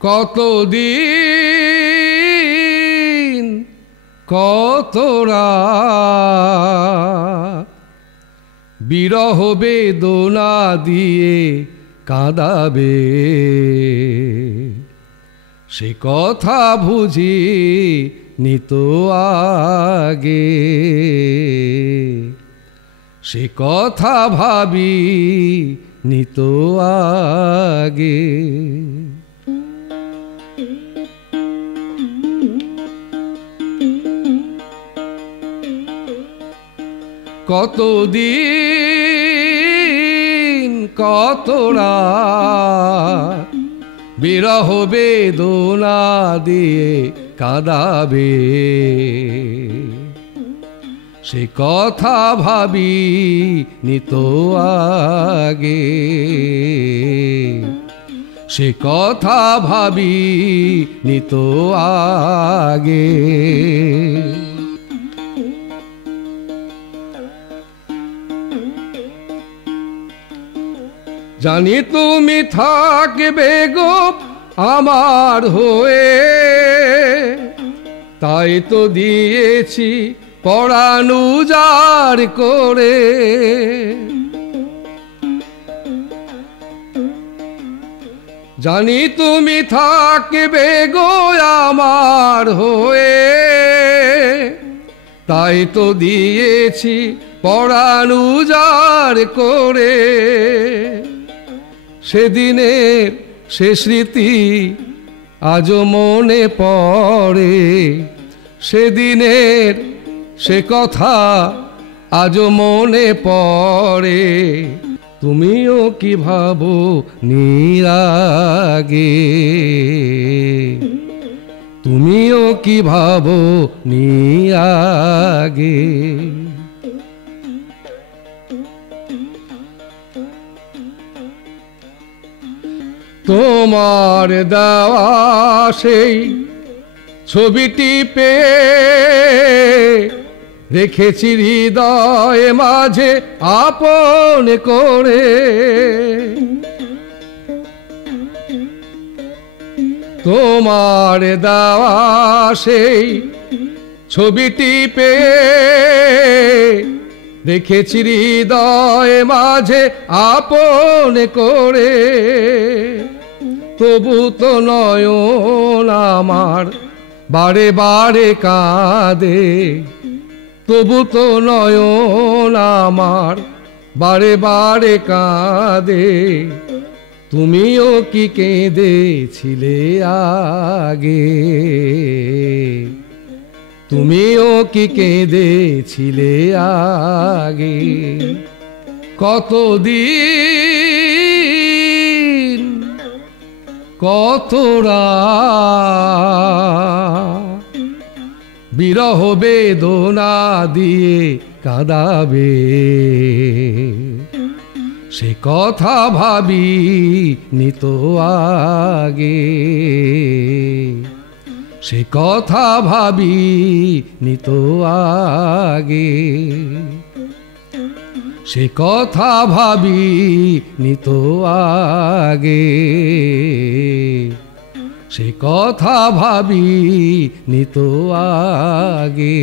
কতদিন কত রাত বিরহ বেদনা দিয়ে কাঁদাবে, সে কথা বুঝি নিত আগে, সে কথা ভাবি নিত আগে। কতদিন কত রাত বিরহ বেদনা দিয়ে কাঁদাবে, সে কথা ভাবি নিত আগে, সে কথা ভাবি নিত আগে। জানি তুমি থাকবে গো আমার হয়ে, তাই তো দিয়েছি পরাণ উজাড় করে। জানি তুমি থাকবে গো আমার হয়ে, তাই তো দিয়েছি পরাণ উজাড় করে। সেদিনের সে স্মৃতি আজও মনে পড়ে, সেদিনের সে কথা আজও মনে পড়ে। তুমিও কি ভাবো নিরাগে, তুমিও কি ভাবো নিরাগে। তোমার দেওয়া সেই ছবিটি পেয়ে রেখেছি হৃদয় মাঝে আপন করে। তোমার দেওয়া সেই ছবিটি পেয়ে রেখেছি হৃদয় মাঝে আপন করে। তবু তো নয়ন আমার বারে বারে কাঁদে, তবু তো নয়ন আমার বারে বারে কাঁদে। তুমিও কি কেঁদেছিলে আগে, তুমিও কি কেঁদেছিলে আগে। কতদিন কত রাত বিরহ বেদনা দিয়ে কাঁদাবে, সে কথা ভাবি নিত আগে, সে কথা ভাবি নিত আগে, সে কথা ভাবি নিত আগে, সে কথা ভাবি নিত আগে।